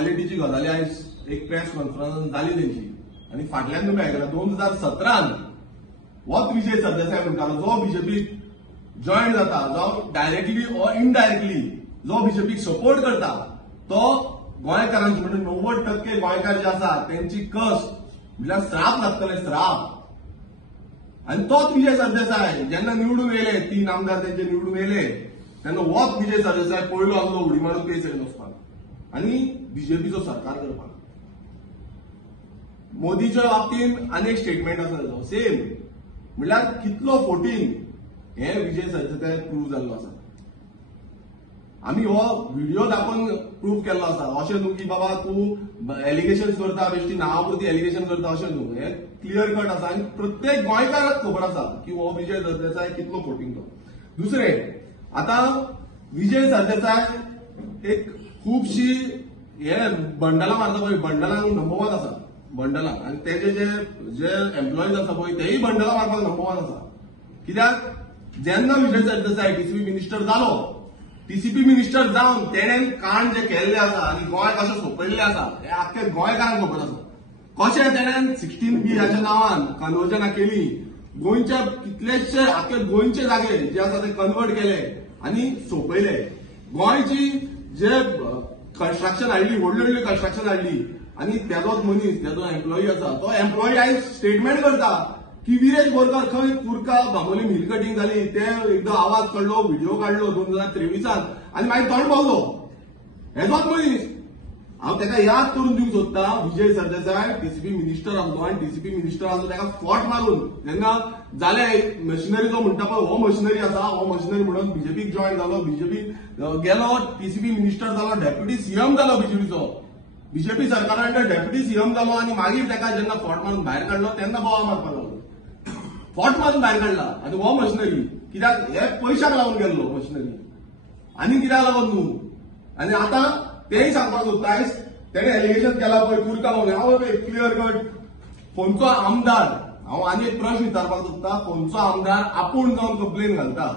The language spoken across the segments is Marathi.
रॉयल्टीची गजाली आयज एक प्रेस कॉन्फरन्स जाली तेंची आनी फाटल्यान तुमी आयकला 2017 होच विजय सरदेसाय म्हणटालो जो बीजेपी जॉईन जाता जो डायरेक्टली ऑर इनडायरेक्टली जो बीजेपीक सपोर्ट करता तो गोंयकारांचे म्हणजे 90% गोंयकार जे आसा त्यांची कस म्हटल्यार श्राप लागतले श्राप आणि तोच विजय सरदेसाय जेन्ना निवडून येयले 3 आमदार त्यांचे निवडून येयले तेन्ना होच विजय सरदेसाय पयलो आसलो उडी मारून केसरीन वचपाक आनी बीजेपीचो सरकार करपाक मोदीच्या बाबतींत आनी एक स्टेटमेंट आसा सेम म्हटल्यार कितलो फोटीन हे विजय सरदेसाय प्रूव्ह जाल्लो आसा आम्ही हो व्हिडिओ दाखोवन प्रूव्ह केल्लो आसा अशें न्हू की बाबा तूं एलिगेशन करता बेश्टी नांवापुरती एलिगेशन करता अशें न्हू हे क्लियर कट आसा आनी प्रत्येक गोंयकाराक खबर आसा की हो विजय सरदेसाय कितलो फोटींग तो दुसरें आता विजय सरदेसाय एक खुबशी हे बंडलां मारता पळय बंडलांक नंबर 1 आसा बंडलांक आनी तेजे जे एम्प्लॉईज आसा पळय तेय बंडलां मारपाक नंबर 1 आसा कित्याक जेन्ना विजय सरदेसाय टीसीपी मिनिस्टर जालो टीसीपी मिनिस्टर जावन तेणेन कांड जे केल्ले आसा आनी गोंय कशें सोंपयल्लें आसा हे आख्खे गोंयकारांक खबर आसा कशें तेणेन 16B ह्याच्या नांवान कन्वर्जनां केली गोंयच्या कितलेशे आख्खे गोंयचे जागे जे आसा ते कन्वर्ट केले आनी सोंपयले गोंयची जे कन्स्ट्रक्शन हाडली व्हडली व्हडली कन्स्ट्रक्शन हाडली आनी तेजोच मनीस तेजो एम्प्लॉई आसा तो एम्प्लॉई आयज स्टेटमेंट करता की विरेश बोरकार खंय कुर्का बांबोली मिल कटिंग जाली ते एकदां आवाज काडलो व्हिडिओ काडलो 2023 आनी मागीर तोंड पावलो हेजोच मनीस हांव तेका याद करून दिवंक सोदता विजय सरदेसाय टीसीपी मिनिस्टर आसलो आनी टीसीपी मिनिस्टर आसलो तेका फॉट मारून जेन्ना जाले मशिनरी जो म्हणटा पळय हो मशिनरी आसा हो मशिनरी म्हणून बीजेपीक जॉईन जालो बीजेपी गेलो टीसीपी मिनिस्टर जालो डेप्युटी सीएम जालो बीजेपीचो बीजेपी सरकारान डेप्युटी सीएम जालो आनी मागीर तेका जेन्ना फॉट मारून भायर काडलो तेन्ना बोवा मारपाक लागलो फॉट मारून भायर काडला आनी हो मशिनरी कित्याक हे पयशाक लागून गेल्लो मशिनरी आनी कित्याक लागून न्हू आनी आतां तेय सांगपाक सोदता आयज तेणे एलिगेशन केला पळय कुर्का म्हणून हांव क्लियर कट खंयचो आमदार हांव आनी एक प्रश्न विचारपाक सोदता खंयचो आमदार आपूण जावन कंप्लेन घालता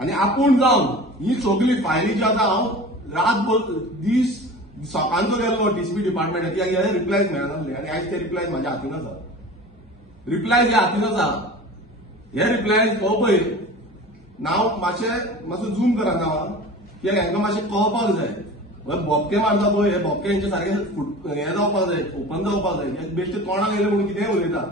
आनी आपूण जावन ही सगळी फायली जी आसा हांव रातभर दीस सकाळचो गेलो टीसीपी डिपार्टमेंटाक कित्याक हे रिप्लायज मेळनासले आनी आयज ते रिप्लायज म्हाज्या हातीन आसा रिप्लाय जे हातीन आसा हे रिप्लाय हो पळय नांव मातशें झूम करा नांवां कित्याक हांकां मातशें कळपाक जाय बोबके मारता पळय हे बोबके हेंचे सारखे हे जावपाक जाय ओपन जावपाक जाय बेश्टे तोंडाक येयले म्हणून कितेंय उलयता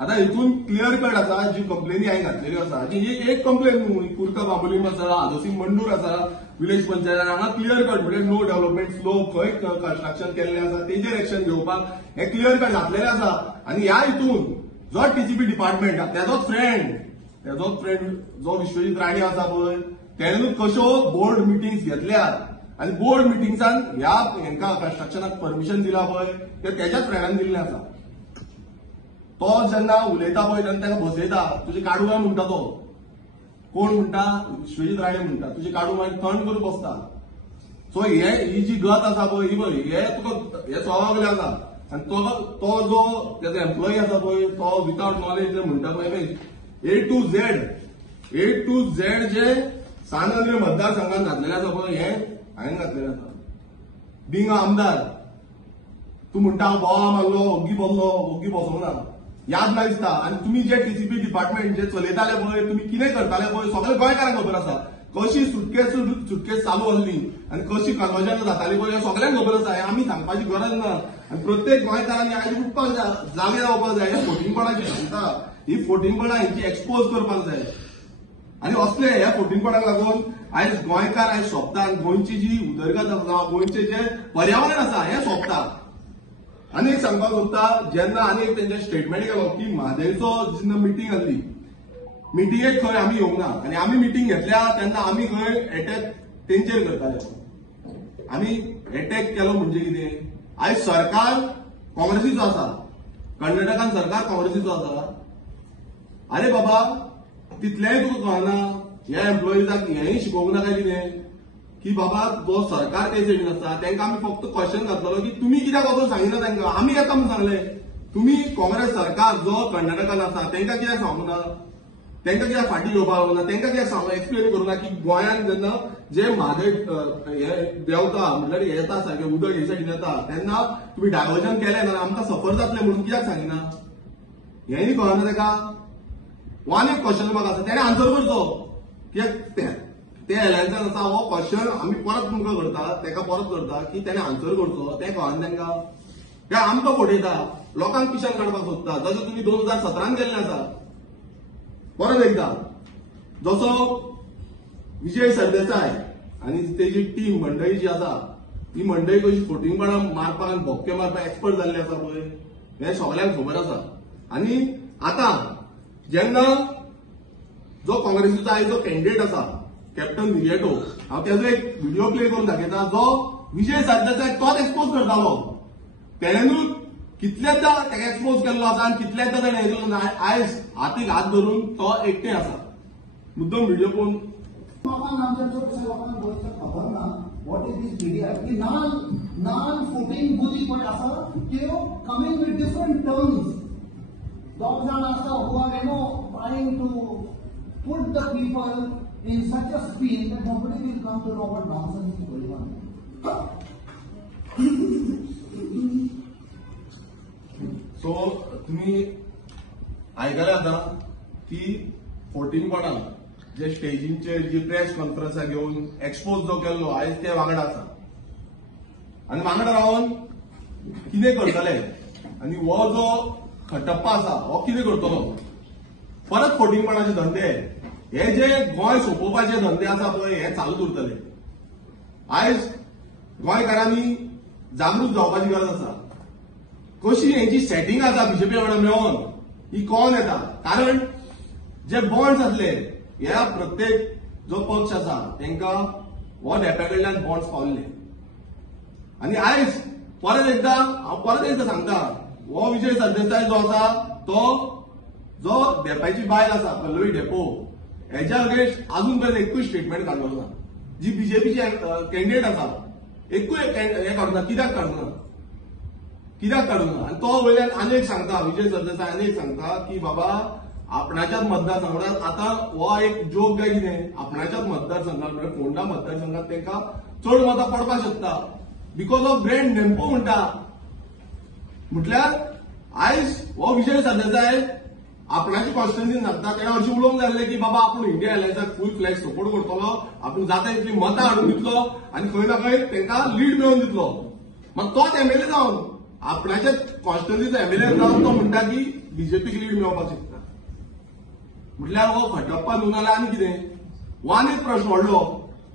आतां हितून क्लियर कट आसा जी कंप्लेनी हांवें घातलेल्यो आसा ही एक कंप्लेन न्हू कुर्का बांबोलीम आसा आदोसिंग मंडूर आसा विलेज पंचायत हांगा क्लियर कट म्हणजे नो डेव्हलपमेंट स्लोप खंय कन्स्ट्रक्शन केल्लें आसा तेजेर एक्शन घेवपाक हे क्लियर कट घातलेलें आसा आनी ह्या हितून जो टीसीपी डिपार्टमेंट तेजोच फ्रेंड जो विश्वजीत राणे आसा पळय तेणेनूच कश्यो बोर्ड मिटिंग्स घेतल्यात आनी बोर्ड मिटिंग्सान ह्या हांकां कन्स्ट्रक्शनाक परमिशन दिला पळय ते तेज्याच फ्रेंडान दिल्लें आसा तो जेन्ना उलयता पळय तेन्ना ताका बसयता तुजी काडू काय म्हणटा तो कोण म्हणटा विश्वजीत राणे म्हणटा तुजी काडू मागीर थंड करून बसता सो ही जी गत आसा पळय ही पळय हे तुका हे सगळें आसा आनी तो जो तेजो एम्प्लॉई आसा पळय तो विथआउट नॉलेज जे म्हणटा पळय A to Z जे सांगें मतदारसंघात घातलेलें आसा पळय हे हांवें घातलेलें आसा बिंग आमदार तूं म्हणटा हांव बोवा मारलो ओग्गी बसोंक ना याद ना दिसता आनी तुमी जे टीसीपी डिपार्टमेंट जे चलयताले पळय तुमी कितें करताले पळय सगळे गोंयकारांक खबर आसा कशी सुटकेस चालू आसली आनी कशी कन्वर्जन जाताली पळय हे सगळ्यांक खबर आसा हे आमी सांगपाची गरज ना आनी प्रत्येक गोंयकारांनी आयज उठपाक जागे जावपाक जाय हे फोटिंगपणाची सांगता ही फोटिंगपणां हेंची एक्सपोज करपाक जाय आनी असले ह्या फोटिंगपणाक लागून आयज गोंयकार आयज सोंपता आनी गोंयची जी उदरगत आसा गोंयचे जे पर्यावरण आसा हे सोंपता आनी एक सांगपाक सोदता जेन्ना आनी एक तेंचे स्टेटमेंट केलो की म्हादेवचो जेन्ना मिटींग आसली मिटींगेक खंय आमी येवंक ना आनी आमी मिटींग घेतल्या तेन्ना आमी खंय अटॅक तेंचेर करताले आमी अटॅक केलो म्हणजे कितें आयज सरकार काँग्रेसीचो आसा कर्नाटकान सरकार काँग्रेसीचो आसा अरे बाबा तितलेंय तुका कळना ह्या एम्प्लॉईजाक हेंय शिकोवंक ना काय कितें की बाबा जो सरकार ते सायडीन आसा तांकां आमी फक्त क्वेश्चन घातलो की तुमी कित्याक वचून सांगिना तांकां आमी येता म्हूण सांगलें तुमी काँग्रेस सरकार जो कर्नाटकान आसा तांकां कित्याक सांगूंक ना तांकां कित्याक फाटीं घेवपाक लागना, तांकां कित्याक एक्सप्लेन करूना की गोंयांत जेन्ना जे म्हादय हे देंवता म्हणल्यार येता सारकें उदक हे सायडीन येता तेन्ना तुमी डायवर्जन केलें जाल्यार आमकां सफर जातलें म्हणून कित्याक सांगिना? हेंय कळना ताका. वन एक क्वेश्चन म्हाका आसा तेणें आन्सर करचो. कित्याक ते एलायन्सान आसा हो क्वेश्चन आमी परत तुमकां करता, ताका परत करता की तेणें आन्सर करचो. तें कळना तांकां. काय आमकां फटयता, लोकांक पिशान काडपाक सोदता, जशें तुमी 2017 केल्लें आसा. परत एकदा जसो विजय सरदेसाय आनी तेजी टीम मंडळी जी आसा ती मंडळी कशी फोटिंगपणां मारपाक आनी भोपके मारपाक एक्सपर्ट जाल्ली आसा पळय हें सगळ्यांक खबर आसा. आनी आतां जेन्ना जो काँग्रेसीचो आयज जो कॅन्डिडेट आसा कॅप्टन निगेटो, हांव तेजो एक व्हिडिओ प्ले करून दाखयता जो विजय सरदेसाय तोच एक्सपोज करतालो. तेणेनूच कितल्यादा ताका एक्सपोज केल्लो आसा आनी कितल्यादा ताणें हें केल्लो आयज हातीक हात धरून तो एकटें आसा. मुद्दम व्हिडिओ पळोवन लोकांक आमच्या चडशा लोकांक गोंयच्या खबर ना वॉट इज दीस मिडिया की नॉन फुटींग बुदी पळय आसा त्यो कमिंग विथ डिफरंट टर्म्स. दोग जाण आसा who are trying to put the people in such a speed that nobody will come to know what nonsense is going on. So तुम्ही आयकलें आतां की फोटिंगपणां जे स्टेजींचेर जी प्रेस कॉन्फरन्सां घेवन एक्सपोज जो केल्लो आयज ते वांगडा आसा. आनी वांगडा रावन कितें करतले आनी हो जो खटप्पा आसा हो कितें करतलो. परत फोटिंगपणाचे धंदे हे जे गोंय सोंपोवपाचे धंदे आसा पळय हे चालूच उरतले. आयज गोंयकारांनी जागृत जावपाची गरज आसा. कशी हेंची सेटिंग आसा बीजेपी वांगडा मेळोन ही कळोन येता. कारण जे बॉन्ड्स आसले ह्या प्रत्येक जो पक्ष आसा तांकां हो डेप्या कडल्यान बॉन्ड्स पावल्ले. आनी आयज परत एकदा सांगता हो विजय सरदेसाय जो आसा तो जो डेप्याची बायल आसा पल्लवी डेपो हेच्या अगेन्स्ट अजून पर्यंत एकूय स्टेटमेंट काडलो ना. जी बीजेपीची कॅन्डिडेट आसा एकूय हे काडूना. कित्याक काडूना आनी तो वयल्यान आनीक सांगता विजय सरदेसाय आनीक सांगता की बाबा आपणाच्याच मतदारसंघात आतां हो एक जोक काय कितें आपणाच्याच मतदारसंघात म्हणजे फोंडा मतदारसंघात तांकां चड मतां पडपाक शकता बिकॉज ऑफ ब्रँड नेम्पो म्हणटा. म्हटल्यार आयज हो विजय सरदेसाय आपणाची कॉन्स्टिट्युएन्सी सांगता तेणें अशें उलोवंक जाय की बाबा आपूण इंडिया अलायन्साक फूल फ्लॅग सपोर्ट करतलो, आपूण जाता तितली मतां हाडून दितलो आनी खंय ना खंय तांकां लीड मेळोवन दितलो. मग तोच एमएलए जावन आपणाच्या कॉन्स्टिट्युएन्सीचो एमएलए जावन तो म्हणटा की बीजेपीक लीड मेळोवपाक शकता. म्हटल्यार हो खटप्पा न्हू नाल्यार आनी कितें. हो आनी एक प्रश्न व्हडलो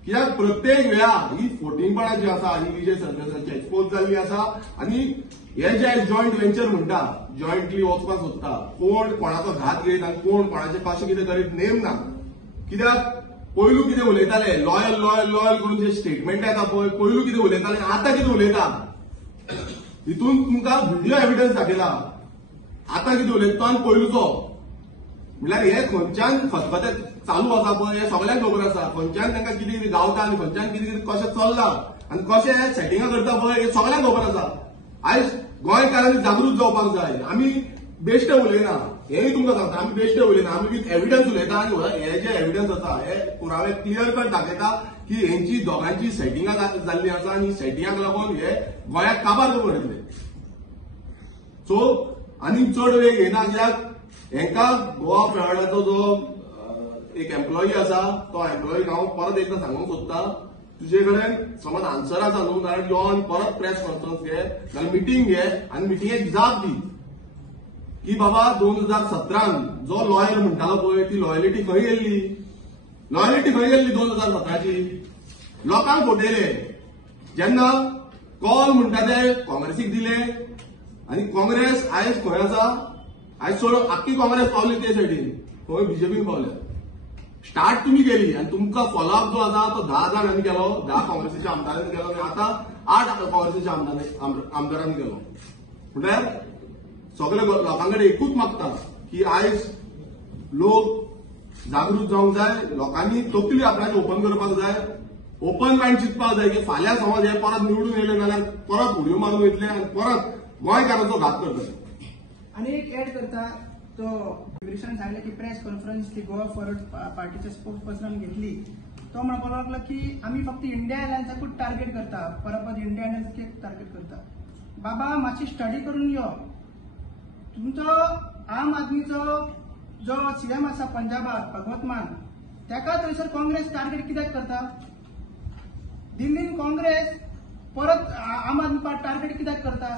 कित्याक प्रत्येक वेळार ही फोटिंगपणां जी आसा ही विजय सरदेसायची एक्सपोज जाल्ली आसा. आनी हे जे जॉयंट वेंचर म्हणटा जॉयंटली वचपाक सोदता कोण कोणाचो घात घेत आनी कोण कोणाचे कशें कितें करीत नेम ना. कित्याक पयलू कितें उलयताले लॉयल लॉयल लॉयल करून जे स्टेटमेंट येता पळय पयलू कितें उलयताले आतां कितें उलयता हितून तुमकां व्हिडिओ एविडन्स दाखयला. आतां कितें उलयता तो आनी पयलूचो म्हळ्यार हे खंयच्यान खतखतें चालू आसा पळय हे सगळ्यांक खबर आसा. खंयच्यान तांकां कितें कितें गावता आनी खंयच्यान कितें कितें कशें चल्लां आनी कशें सेटिंगां करता पळय हे सगळ्यांक खबर आसा. आयज गोंयकारांनी जागृत जावपाक जाय. आमी बेश्टे उलयना हेंय तुमकां सांगता आमी बेश्टे उलयना आमी विथ एविडन्स उलयता आनी हे जे एविडन्स आसा हे पुरावे क्लियर कट दाखयता की हेंची दोगांची सेटिंगां जाल्ली आसा आनी सेटिंगाक लागून हे गोंयाक काबार करून उडयतले. सो आनी चड वेग येना कित्याक हेंकां गोवा फेडरलाचो जो एक एम्प्लॉई आसा तो एम्प्लॉईक हांव परत एकदां सांगूंक सोदता तुजे कडेन समज आन्सर आसा न्हू जाल्यार यो आनी परत प्रेस कॉन्फरन्स घे नाल्यार मिटींग घे आनी मिटींगेक जाप दी की बाबा 2017 जो लॉयल म्हणटालो पळय ती लॉयलिटी खंय गेल्ली. लॉयलिटी खंय गेल्ली 2017ची. लोकांक फटयले जेन्ना कॉल म्हणटा ते काँग्रेसीक दिले आनी काँग्रेस आयज खंय आसा. आयज चड आख्खी काँग्रेस पावली ते सायडीन खंय बीजेपीन पावल्या. स्टार्ट तुम्ही केली आणि तुमका फॉलोअप जो आसा तो 10 जाणांनी केलो 10 काँग्रेसीच्या आमदारांनी केलो आणि आता 8 काँग्रेसीच्या आमदारांनी केलो. म्हटल्यार सगळे लोकांकडे एकूच मागता की आयज लोक जागृत जावंक जाय. लोकांनी तकली आपणाची ओपन करपाक जाय. ओपन मायंड चिंतपाक जाय की फाल्यां समज हे परत निवडून येयले जाल्यार परत उडयो मारून येतले आनी परत गोंयकारांचो घात करतले. आनी एक ऍड करता तो विरेशान सांगले की प्रेस कॉन्फरन्स ती गोवा फॉरवर्ड पार्टीच्या स्पोक्स पर्सनान घेतली. तो म्हणपाक लागलो की आम्ही फक्त इंडिया एअरलायन्साकूच टार्गेट करता, परत इंडिया एअरलायन्स टार्गेट करता. बाबा मातशी स्टडी करून यो. तुमचो आम आदमीचो जो सीएम आसा पंजाबात भगवंत मान, त्याका थंयसर काँग्रेस टार्गेट कित्याक करता? दिल्लीन काँग्रेस परत आम आदमी पार्टी टार्गेट कित्याक करता?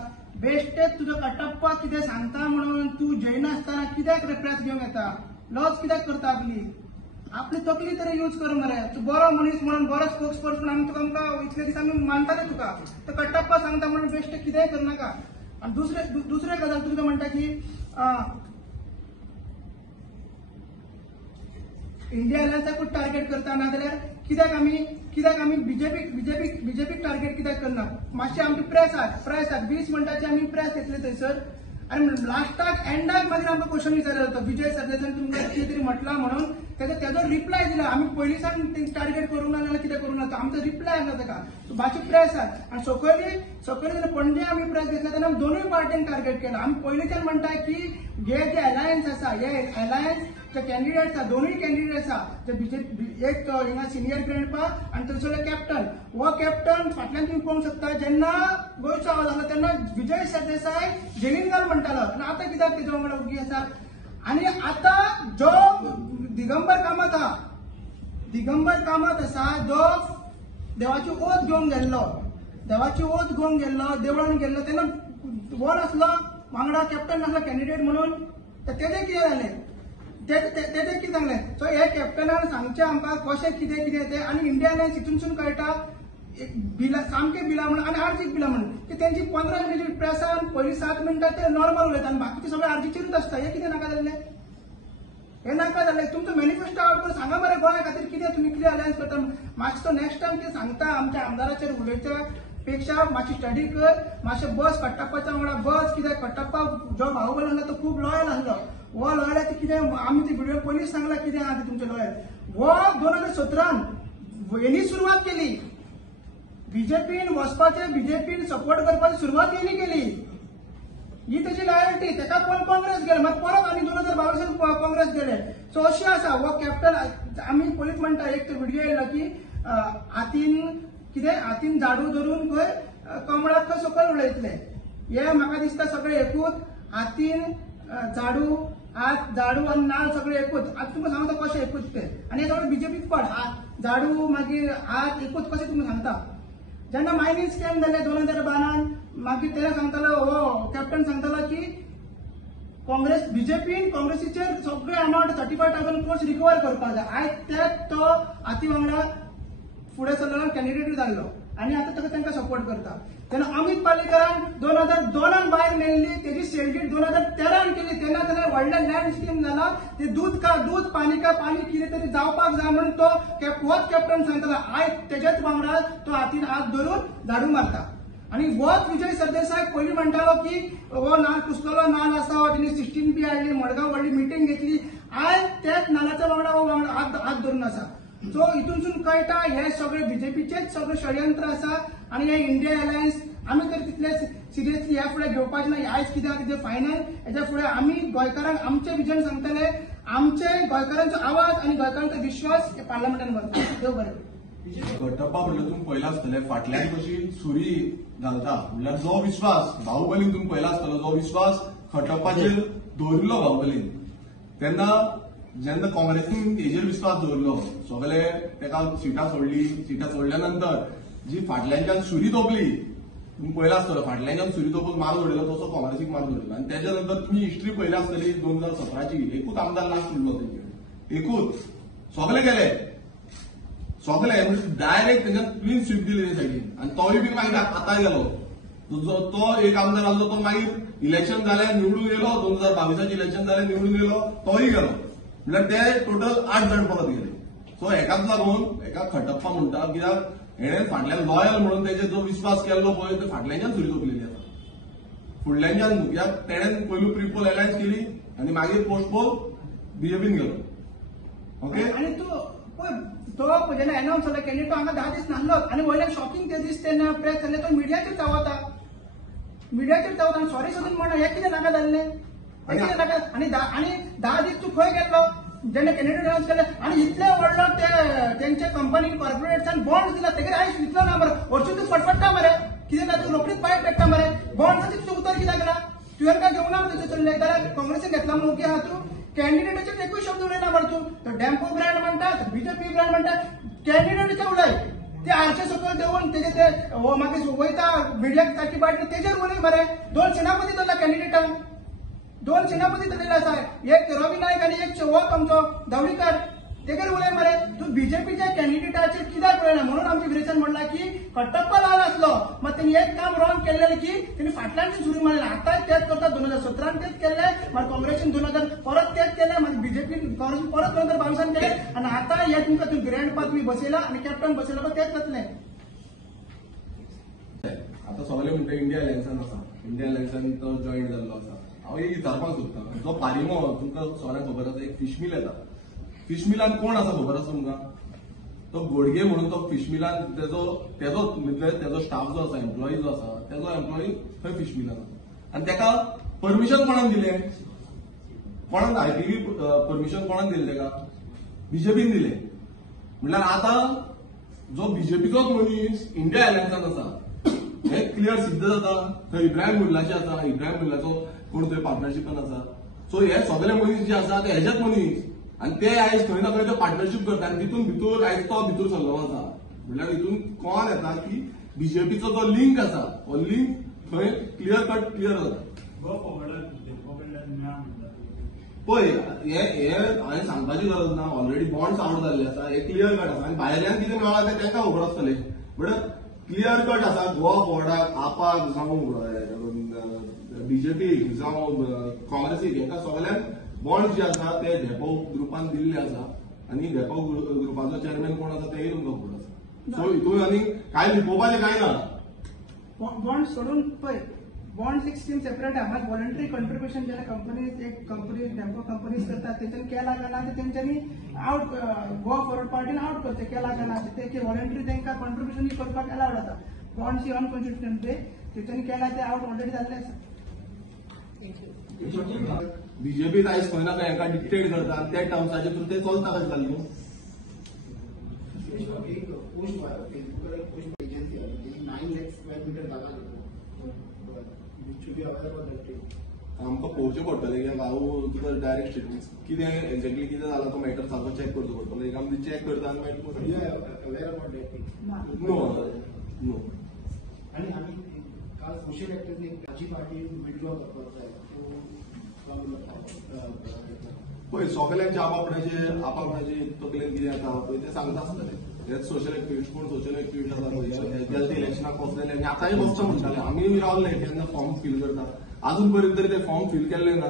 बेश्टेच तुजो कटप्पा कितें सांगता म्हणून तू जैनासतना कित्याक प्रेस घेवंक येता? लॉस कित्याक करता आपली तकली तरी यूज कर मरे. तू बरो मनीस म्हणून बरो स्पोक्स पर्सन आमी तुका आमकां इतले दीस आमी मानताले तुका. तो कटप्पा सांगता म्हणून बेश्टे कितेंय करनाका. आणि दुसरे गजाल तुका म्हणटा की इंडिया एअरलायन्साकूच टार्गेट करता, नाजाल्यार कित्याक आमी बीजेपीक टार्गेट कित्याक करना? मातशी आमची प्रेस आसा 20 मिनटाची आमी प्रेस घेतली थंयसर. आणि लास्टाक एंडाक मागीर आमकां क्वेश्चन विचारलो होतो विजय सरदेसाईन तुमकां कितें तरी म्हटलां म्हणून तेजो रिप्लाय दिला. आमी पयलीं सावन टार्गेट करूंक ना जाल्यार कितें करूंक ना, आमचो रिप्लाय आसलो ताका. मातशी प्रेस आसा. आनी सकयली जेन्ना पणजे आमी प्रेस घेतला तेन्ना दोनूय पार्टींक टार्गेट केला. आमी पयलींच्यान म्हणटाय की हे जे अलायन्स आसा, हे अलायन्स जे कॅन्डिडेट्स आसा, दोनूय कॅन्डिडेट्स आसा, एक हिंगा सिनियर ग्रँडपा आनी थंयसरलो कॅप्टन. हो कॅप्टन फाटल्यान तुम्ही पळोवंक शकता जेन्ना गोंयचो आवाज आसलो तेन्ना विजय सरदेसाय जेलीन घाल म्हणटालो. आनी आतां कित्याक तेजो वांगडा उगी आसा? आनी आतां जो दिगंबर कामत आसा, जो देवाची ओथ घेवन गेल्लो, देवळान गेल्लो, तेन्ना वो नासलो वांगडा कॅप्टन नासलो कॅन्डिडेट म्हणून. तेजें कितें जालें? तेजें कितें सांगलें? सो हे कॅप्टनान सांगचें आमकां कशें कितें तें. आनी इंडिया एअरलायन्स हितूनसून कळटा सामकें बिलां म्हणून आनी आर्जीक बिलां म्हणून की तेंची 15 मिनिटाची प्रेसान पयलीं 7 मिनटां ते नॉर्मल उलयता आनी बाकीचे सगळे आर्जीचेरूच आसता. हे कितें नाका जाल्लें? हे नाका जाल्लें. तुमचो मॅनिफेस्टो आवट करून सांगा मरे गोंया खातीर कितें तुमी कितें अलायन्स करता. मातसो नेक्स्ट टायम कितें सांगता आमच्या आमदाराचेर उलयच्या पेक्षा मातशी स्टडी कर. मातशें बस कट्टाप्पाच्या वांगडा बस. कित्याक कट्टाप्पा जो बाहुबली आसलो तो खूब लॉयल आसलो. वो लॉयल कितें आमी ती व्हिडिओ पयलींच सांगला कितें आहा ते तुमचे लॉयल. वो 2017 हेणी सुरवात केली. बीजेपीन वचपाचें, बीजेपीन सपोर्ट करपाची सुरवात हेणी केली. ही तेजी लॉयल्टी. तेका पळोवन काँग्रेस गेले, मागीर परत आनी 2022 काँग्रेस गेले. सो अशें आसा. वो कॅप्टन आमी पयलींच म्हणटा, एक व्हिडिओ येयलो की हातीन झाडू धरून खंय कमळाक खंय सकयल उडयतले. हे म्हाका दिसता सगळे एकूच. हातीन झाडू आनी नाल सगळे एकूच. आतां तुमकां सांगता कशें एकूच ते. आनी हे सगळे बीजेपीक पड. झाडू मागीर हात एकूच कशें तुमी सांगता. जेन्ना मायनींग स्कॅम जाले 2012 मागीर ते सांगतालो, हो कॅप्टन सांगतालो की काँग्रेसीचेर सगळे अमावंट 35,000 कोर्स रिकवर करपाक जाय. आयज तेच तो हाती वांगडा फुडें सरलो कॅन्डिडेट जाल्लो आनी आतां तांकां सपोर्ट करता. तेन्ना अमित पालेकरान 2002 भायर मेळिल्ली तेजी सेल्डीट 2013 केली. तेन्ना व्हडलें लँड स्कीम जाला. ते दूध पाणी कितें तरी जावपाक जाय म्हणून तो होच कॅप्टन सांगतालो. आयज तेजेच वांगडा तो हातीन हात धरून झाडू मारता. आनी होच विजय सरदेसाय पयलीं म्हणटालो की हो नाल कुसलेलो नाल आसा, तिणी 16P हाडली, मडगांव व्हडली मिटींग घेतली. आयज तेच नालाच्या वांगडा हो हात धरून आसा. सो हितूनसून कळटा हे सगळे बीजेपीचेच सगळे षडयंत्र आसा. आनी हे इंडिया एअरलायन्स आमी तर तितले सिरियसली ह्या फुडें घेवपाचे ना. आयज कितें आहा तेजें फायनल. हेच्या फुडें आमी गोंयकारांक आमचें विजन सांगतले. आमचे गोंयकारांचो आवाज आनी गोंयकारांचो विश्वास हे पार्लमेंटान व्हरता. देव बरें. कटप्पा म्हणल्यार तुमी पयला आसतले फाटल्यान कशी सुरी घालता. म्हणल्यार जो विश्वास बाहुबलीन तुमी पयला आसतलो, जो विश्वास कटप्पाचेर दवरिल्लो बाहुबलीन, तेन्ना जेन्ना काँग्रेसीन तेजेर विश्वास दवरलो, सगळे तेका सिटां सोडल्या नंतर जी फाटल्यानच्यान सुरी तोपली, तुम्ही पयला आसतलो फाटल्यानच्यान सुरी तोपून मार जोडिल्लो तसो काँग्रेसीक मार जोडिल्लो. आनी तेच्या नंतर तुमी हिस्ट्री पयली आसतली 2017ची. एकूच आमदार लास्ट उरलो तेंचे, एकूच. सगळे गेले, सगळे डायरेक्ट तेंच्या क्लीन स्वीप दिली ते सायडीन. आनी तोय बी मागीर आतां गेलो. तो एक आमदार आसलो तो मागीर इलेक्शन जाल्यार निवडून येयलो. 2022 इलेक्शन जाल्यार निवडून येयलो, तोय गेलो. म्हणल्यार ते टोटल 8 जाण परत गेले. सो हेकाच लागून हेका खटप्पा म्हणटा, कित्याक हेणे फाटल्यान लॉयल म्हणून तेजे जो विश्वास केल्लो पळय तो फाटल्यानच्यान सुरी तोपलेली आसा. फुडल्यानच्यान कित्याक तेणेन पयलू प्रिपोल अलायन्स केली आनी मागीर पोस्टपोल बीजेपीन गेलो. ओके. आनी तो जेन्ना अनाउन्स जालो कॅन्डिडेट हांगा 10 दीस नासलो आनी वयल्यान शॉकिंग ते दीस तेन्ना प्रेस जाल्ले तो मिडियाचेर धांवता. सॉरी सोदून म्हणा हे कितें नाका जाल्लें. आणि 10 दीस तू खंय गेल्लो जेन्ना कॅन्डिडेट अनाउन्स केले आणि इतले व्हडलो तेंच्या कंपनी कॉर्पोरेट्सान बॉन्ड दिला तेगे आयज दितलो ना मरे वर्षूच पडपडटा मरे कितें ना तू रोखडीच पायट पेट्टा मरे बॉन्डाची तुझं उतर कित्याक केला तुवें काय घेवना मरे तुझे चल्ले जाल्यार काँग्रेसीन घेतला म्हणून की आहा तू कॅन्डिडेटाचे एकूच शब्द उलयना मरे तू तो डॅम्पो ब्रँड म्हणटा बीजेपी ब्रँड म्हणटा कॅन्डिडेटाचे उलय ते आरचे सकयल देऊन तेजे ते मागीर वयता मिडियाक ताकी बाट तेजेर उलय मरे 2 सेनापती धरला कॅन्डिडेटान 2 सेनापती धरलेले आसा एक रवी नायक आणि एक चौहान आमचो दावडीकर तेगर उलय मरे तू बीजेपीच्या कॅन्डिडेटाचेर कित्याक उलयना म्हणून आमचे विरेचन म्हणला की कट्टप्पा लाल आसलो मग त्यांनी एक काम रॉंग केलेलं की त्यांनी फाटल्यानची सुरू मारले आता तेच करता 2017 तेच केले मग काँग्रेसीन 2000 परत तेच केले मग बीजेपी काँग्रेसीन परत 2022 केले आणि आता हे तुमकां तुम्ही ग्रँड पा तुम्ही बसयला आणि कॅप्टन बसयला पण तेच जातले आता सगळे म्हणटा इंडिया अलायन्सान आसा इंडिया अलायन्सान तो जॉईन जाल्लो आसा हांव एक विचारपाक सोदता जो पारिमो तुमकां सगळ्यांक खबर आसा एक फिश मिल येता फिश मिलान कोण आसा खबर आसा तुमकां तो गोडगे म्हणून तो फिश मिलान तेजो स्टाफ जो आसा एम्प्लॉई जो आसा तेजो एम्प्लॉई थंय फिश मिलान आसा आणि तेका परमिशन कोणान दिलें कोणान आयपीवी परमिशन कोणान दिलें तेका बीजेपीन दिलें म्हणल्यार आता जो बीजेपीचोच मनीस इंडिया अलायन्सान आसा हे क्लियर सिद्ध जाता थंय इब्राहिम मुल्लाचे आसा इब्राहिम मुल्लाचो कोण थंय पार्टनरशिपान आसा सो हे सगळे मनीस जे आसा ते हेजेच मनीस आणि ते आयज खंय ना खंय पार्टनरशिप करता आणि तितून भितर आयज तो भितर सरलो आसा म्हणल्यार हितून कळोन येता की बीजेपीचो जो लिंक आसा हो लिंक थंय क्लियर कट क्लियर जाता पळय हे हांवें सांगपाची गरज ना ऑलरेडी बॉन्ड्स आउट जाल्ले आसा हे क्लियर कट आसा आनी भायल्यान कितें मेळ्ळा तें तांकां खबर आसतलें बट क्लियर कट आसा गोवा बोर्डाक आपाक जावं बीजेपी जावं काँग्रेसीक हेका सगळ्यांक बॉन्ड्स जे आसा ते डेपो ग्रुपान दिल्ले आसा आणि डेपो ग्रुपाचो चेअरमॅन कोण आसा तेय तुमकां खबर आसा सो हितून आनी काय लिपोवपाचें काय ना बॉन्ड सोडून पळय बॉन्ड एक स्कीम सेपरेट आहे मात व्हॉलंटरी कॉन्ट्रिब्युशन जेन्ना कंपनीज एक कंपनी डेपो कंपनीज करतात तेच्यानी केला का ना ते तेंच्यांनी आउट गोवा फॉरवर्ड पार्टीन आउट करते केला का ना ते की व्हॉलंटरी तांकां कॉन्ट्रिब्युशन करपाक अलाउड जाता बॉन्ड्स अनकॉन्स्टिट्युशनल ते तेच्यानी केला ते आउट ऑलरेडी जाल्ले आसा बीजेपी आयज खंय ना खंय हेका डिक्टेट करता आणि त्या टर्म्साचे थ्रू ते चलता कशें जाल्ली एक पोस्ट फेसबुकार एक पोस्ट एजन्सी आहे त्याची 9 लाख स्क्वेअर मीटर जागा आमकां पळोवचें पडटलें कित्याक हांव तुका डायरेक्ट स्टेटमेंट कितें एक्झॅक्टली कितें जालां तो मॅटर सारको चॅक करचो पडटलो एक आमी चॅक करता आनी नो नो आणि आम्ही काल सोशल ऍक्टिव्हिटी एक राजी पार्टी विड्रॉ करपाक पळय सगळ्यांचे आपापणाचे तकलेन कितें आसा पळय ते सांगता आसतले हे सोशल एक्टिविस्ट कोण सोशल एक्टिविस्ट आसा गेल्या इलेक्शनाक बसलेले आनी आतांय बसता म्हणटाले आमी रावले केन्ना फॉर्म फील करता अजून पर्यंत तरी ते फॉर्म फील केल्ले ना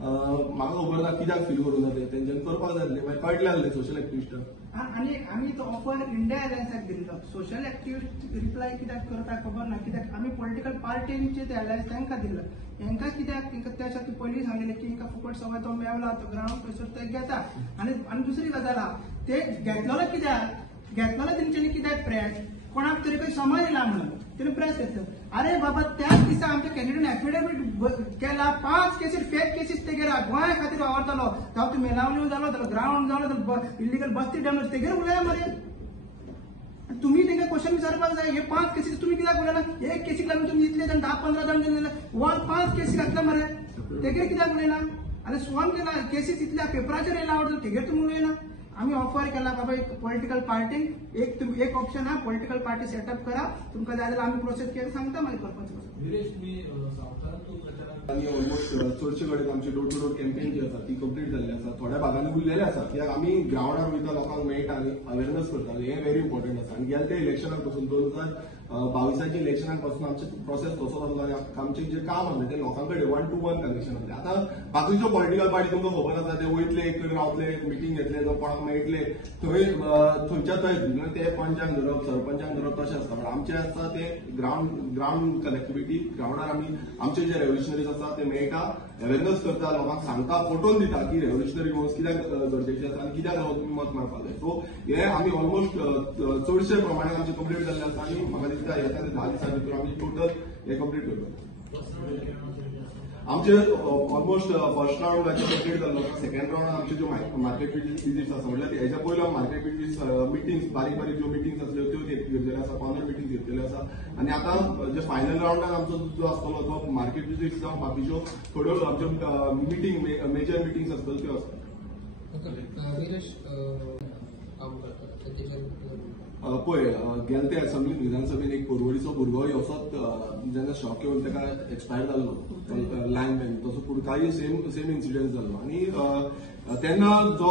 म्हाका खबर ना कित्याक फील करूं ना ते तेंच्यांनी करपाक जाय आसलें मागीर कळटलें आसलें सोशल एक्टिविस्टाक आणि आम्ही तो ऑफर इंडिया अलायन्साक दिल्लो सोशल एक्टिविस्ट रिप्लाय कित्याक करता खबर ना कित्याक आम्ही पॉलिटिकल पार्टींचे ते अलायन्स तांकां दिल्लो हेंकां कित्याक त्या साठी पयलीं सांगिल्लें की हिंकां फुकट सवय तो मेवला तो ग्राउंड थंयसर ते घेता आणि दुसरी गजाल आहा ते घेतलेलो कित्याक घेतलेलो तेंच्यांनी कित्याक प्रेस कोणाक तरी खंय समज येयला म्हणून तेणी प्रेस घेतलो अरे बाबा त्याच दिसा आमच्या कॅन्डिडेट एफिडेविट केला 5 केसीस फेक केसीस तेगेर गोंया खातीर वावरतालो जावं तो मेलावल्यो जालो जाल्यार ग्राउंड जालो जाल्यार इलिगल बस्ती डॅमेज तेगेर उलया मरे तुम्ही तेंका क्वेश्चन विचारपाक जाय हे 5 केसीस तुम्ही कित्याक उलयना एक केसीक लागून तुम्ही इतले जण 10-15 जण दिले 5 केसी घातल्या मरे तेगेर कित्याक उलयना आनी स्वम केला केसीस इतल्या पेपराचेर येयला आवडतो तेगेर तुम्ही उलयना आम्ही ऑफर केला बाबा एक पॉलिटिकल पार्टीक एक ऑप्शन हा पॉलिटिकल पार्टी सेटअप करा तुमकां जाय जाल्यार आम्ही प्रोसेस केली सांगता मागीर करपाचें आणि ऑलमोस्ट चडशे कडेन आमची डोर टू डोर कॅम्पेन जी आसा ती कंप्लीट जाल्ली आसा थोड्या भागांनी उरलेले आसा कित्याक आमी ग्राउंडार वयता लोकांक मेळटा आनी अवेरनेस करता हे व्हेरी इम्पॉर्टंट आसा आनी गेल्या त्या इलेक्शनाक पासून 2022 इलेक्शनाक पासून आमचे प्रोसेस कसो जाल्लो आनी आमचें जें काम आसलें तें लोकां कडेन 1-to-1 कनेक्शन आसलें आतां बाकीच्यो पॉलिटिकल पार्टी तुमकां खबर आसा ते वयतले एक कडेन रावतले मिटींग घेतले जावं कोणाक मेळटले थंयच्या थंय ते पंचांक धरप सरपंचांक धरप तशें आसता पण आमचें आसता ते ग्राउंड कनेक्टिविटी ग्राउंडार आमी आमचे जे रेव्होल्युशनरीज आसा ते मेळटा अवेरनेस करता लोकांक सांगता फोटोन दिता की रेव्होल्युशनरी गोल्स कित्याक गरजेचे आसा आनी कित्याक तुम्ही मत मारपाक जाय सो हे आमी ऑलमोस्ट चडशे प्रमाणे आमचे कंप्लीट जाल्ले आसा आनी म्हाका दिसता येता 10 दिसां भितर आमी टोटल हे कंप्लीट करता आमचे ऑलमोस्ट फर्स्ट राउंड कंप्लीट जाल्लो. सेकंड राउंड आमचे ज्यो मार्केट विजिट्स आसा म्हणल्यार हेच्या पयलो मार्केट विजिट्स मिटिंग्स बारीक बारीक ज्यो मिटिंग्स आसल्यो त्यो घेतलेल्यो आसा, कॉर्नर मिटिंग्स घेतलेल्यो आसा. आनी आतां जे फायनल राउंडाक आमचो जो आसतलो तो मार्केट विजिट्स जावं बाकीच्यो थोड्यो आमच्यो मिटिंग मेजर मिटिंग्स आसतल्यो त्यो आसता. पळय गेले ते असेंब्लीन विधानसभेन एक पर्वरीचो भुरगो असोच जेन्ना शॉक येवन ताका एक्सपायर जाल्लो लायनमॅन, तसो पुडकाय सेम इन्सिडंट जाल्लो. आनी तेन्ना जो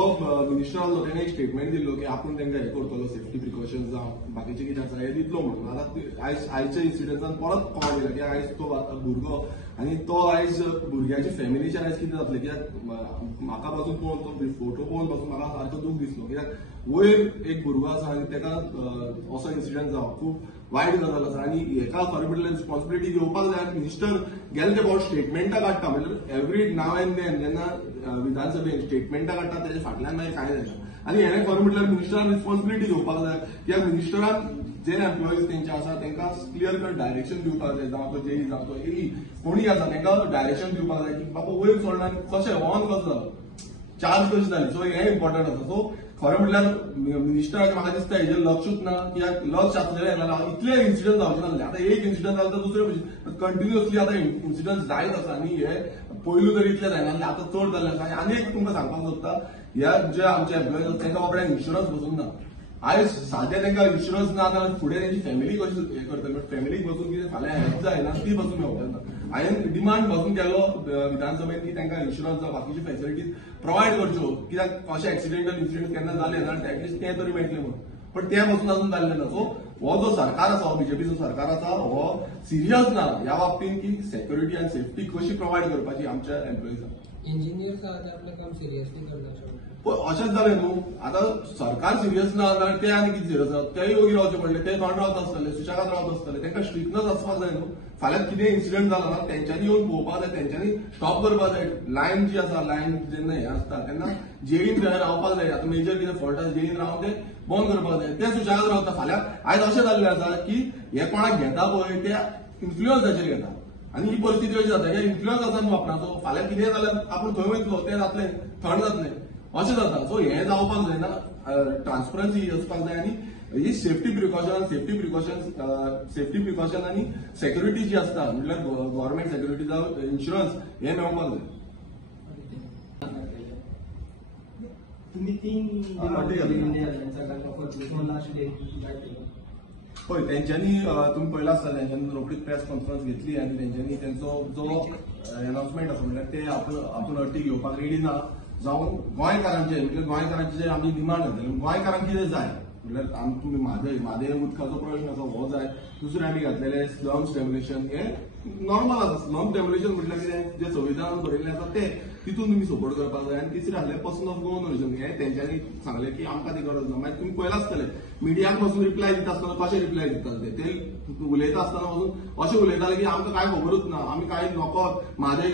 मिनिस्टर आसलो तेणे एक स्टेटमेंट दिल्लो की आपूण तांकां हे करतलो, सेफ्टी प्रिकॉशन्स जावं बाकीचे कितें आसा हे दितलो म्हणून. आतां आयच्या इन्सिडंटान परत कळ्ळें गेलें की आयज तो भुरगो आनी तो आयज भुरग्याच्या फॅमिलीचेर आयज कितें जातलें, कित्याक म्हाका पासून पळोवन तो फोटो पळोवन पासून म्हाका सारको दूख दिसलो. कित्याक वयर एक भुरगो आसा आनी ताका असो इन्सिडंट जावप खूब वायट गजाल आसा. आनी हेका खरें म्हटल्यार रिस्पॉन्सिबिलिटी घेवपाक जाय. मिनिस्टर गेले ते फावट स्टेटमेंटां काडटा, म्हणजे एवरी नाव एंड देन जेन्ना विधानसभेन स्टेटमेंटां काडटा तेजे फाटल्यान मागीर कांय जायना. आनी हेणें खरें म्हटल्यार मिनिस्टरान रिस्पॉन्सिबिलिटी घेवपाक जाय. कित्याक मिनिस्टरान जे एम्प्लॉईज तेंचे आसा तांकां क्लियर कट डायरेक्शन दिवपाक जाय. जावं तो जेई जावं तो एई कोणी आसा तांकां डायरेक्शन दिवपाक जाय की बाबा वयर सोडना कशें ऑन कसो जालो, चार्ज कशी जाली. सो हें इम्पॉर्टंट आसा. सो खरें म्हटल्यार मिनिस्टराचें म्हाका दिसता हेजेर लक्षूच ना, कित्याक लक्ष आसलेलें जाल्यार इतले इन्सिडंट जावचे नासले. आतां एक इन्सिडंट जालो तर दुसरे भशेन कंटिन्युअसली आतां इन्सिडंट जायत आसा. आनी हे पयलू तरी इतले जायनासले, आतां चड जाल्ले आसा. आनी एक तुमकां सांगपाक सोदता, ह्या जे आमचे एम्प्लॉईज आसा तांकां बाबड्याक इन्शुरन्स बसूंक ना. आयज सादे तांकां इन्शुरन्स ना जाल्यार फुडें तेंची फॅमिली कशी हे करतली. फॅमिलीक बसून कितें फाल्यां हेल्प जायना ती बसून मेळटना. हांवें डिमांड बसून केलो विधानसभेन की तांकां इन्शुरन्स जावं बाकीची फॅसिलिटीज प्रोवायड करच्यो, कित्याक अशे एक्सिडेंटल इन्सिडंट केन्ना जाले जाल्यार एटलिस्ट ते तरी मेळटले म्हणून. पण ते बसून अजून जाल्ले ना. सो हो जो सरकार आसा, हो बीजेपीचो सरकार आसा, हो सिरियस ना ह्या बाबतींत की सेक्युरिटी आनी सेफ्टी कशी प्रोवायड करपाची आमच्या एम्प्लॉईजांक. इंजिनियर्स आहात ते आपलं काम सिरियसली करतात. अशेंच जालें न्हू. आतां सरकार सिरियस ना जाल्यार ते आनी कितें सिरियस आसा, तेय योगी रावचे पडले, ते थंड रावता आसतले, सुशेगाद रावता आसतले. तांकां स्ट्रिक्टनस आसपाक जाय न्हू. फाल्यां कितें इन्सिडंट जाला ना तेंच्यांनी येवन पळोवपाक जाय, तेंच्यांनी स्टॉप करपाक जाय. लायन जी आसा, लायन जेन्ना हे आसता तेन्ना जेईन थंय रावपाक जाय. आतां मेजर कितें फॉल्ट आसा जेईन रावन ते बंद करपाक जाय. ते सुशेगाद रावता. फाल्यां आयज अशें जाल्लें आसा की हे कोणाक घेता पळय ते इन्फ्लुयन्साचेर घेता. आनी ही परिस्थिती अशी जाता की इन्फ्लुयन्स आसा न्हू आपणाचो, फाल्यां कितें जाल्यार आपूण थंय वयतलो तें जातलें, थंड जातलें अशें जाता. सो हें जावपाक जायना. ट्रान्सपरन्सी आसपाक जाय. आनी ही सेफ्टी प्रिकॉशन आनी सेक्युरिटी जी आसता म्हटल्यार गव्हर्मेंट सेक्युरिटी जावं इन्शुरन्स हें मेळपाक जाय. तुम्ही 3 पळय तेंच्यांनी तुमी पळयलां आसता तेंच्यांनी रोखडीच प्रेस कॉन्फरन्स घेतली आनी तेंच्यांनी तेंचो जो अनाउन्समेंट आसा म्हटल्यार ते आपूण अटी घेवपाक रेडी ना. जावं गोंयकारांचे म्हणजे गोंयकारांचे जे आमी डिमांड घातले, गोंयकारांक कितें जाय म्हटल्यार तुमी म्हादय उदकाचो प्रश्न आसा हो जाय. दुसरें आमी घातलेले स्लम्स डेमोलेशन हे नॉर्मल आसा. स्लम डेमोलेशन म्हटल्यार कितें जे संविधानान बरयल्लें आसा ते तितून तुमी सपोर्ट करपाक जाय. आनी तिसरें आहलें पर्सन ऑफ गोवन ओरिजिन हे तेंच्यांनी सांगलें की आमकां ती गरज ना. मागीर तुमी पळयलां आसतलें मिडियाक पासून रिप्लाय दिता आसतना कशें रिप्लाय दिताले ते उलयता आसतना पासून अशें उलयताले की आमकां कांय खबरूच ना, आमी कांय नको, म्हादय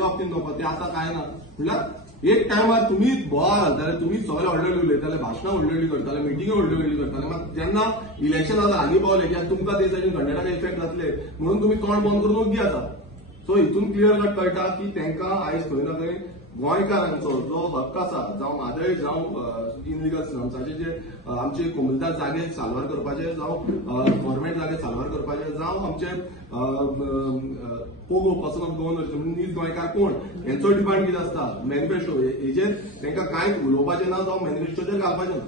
बाबतींत नको, ते आतां कांय ना. म्हटल्यार एक टायमार तुमी बोवाळ घालताले, तुमी सगळे व्हडले उलयताले, भाशणां व्हडली करताले, मिटिंग्यो व्हडली करताले. मात जेन्ना इलेक्शन आतां हांगी पावले की तुमकां ते सायडीन कर्नाटका इफेक्ट जातले म्हणून तुमी तोंड बंद करून ओग्गी आसा. सो हितून क्लियर कट कळटा की तांकां आयज खंय ना खंय गोंयकारांचो जो हक्क आसा, जावं म्हादय जावं इनलिगल स्लम्साचे जे आमचे कोमुलदार जागे साल्वार करपाचे, जावं गव्हर्मेंट जागे साल्वार करपाचे, जावं आमचे पोगो पर्सन ऑफ गोवन ओरिजिन नीज गोंयकार कोण हेंचो डिमांड कितें आसता मॅनिफेस्टो हेजेर तांकां कांय उलोवपाचें ना, जावं मॅनिफेस्टोचेर घालपाचें ना.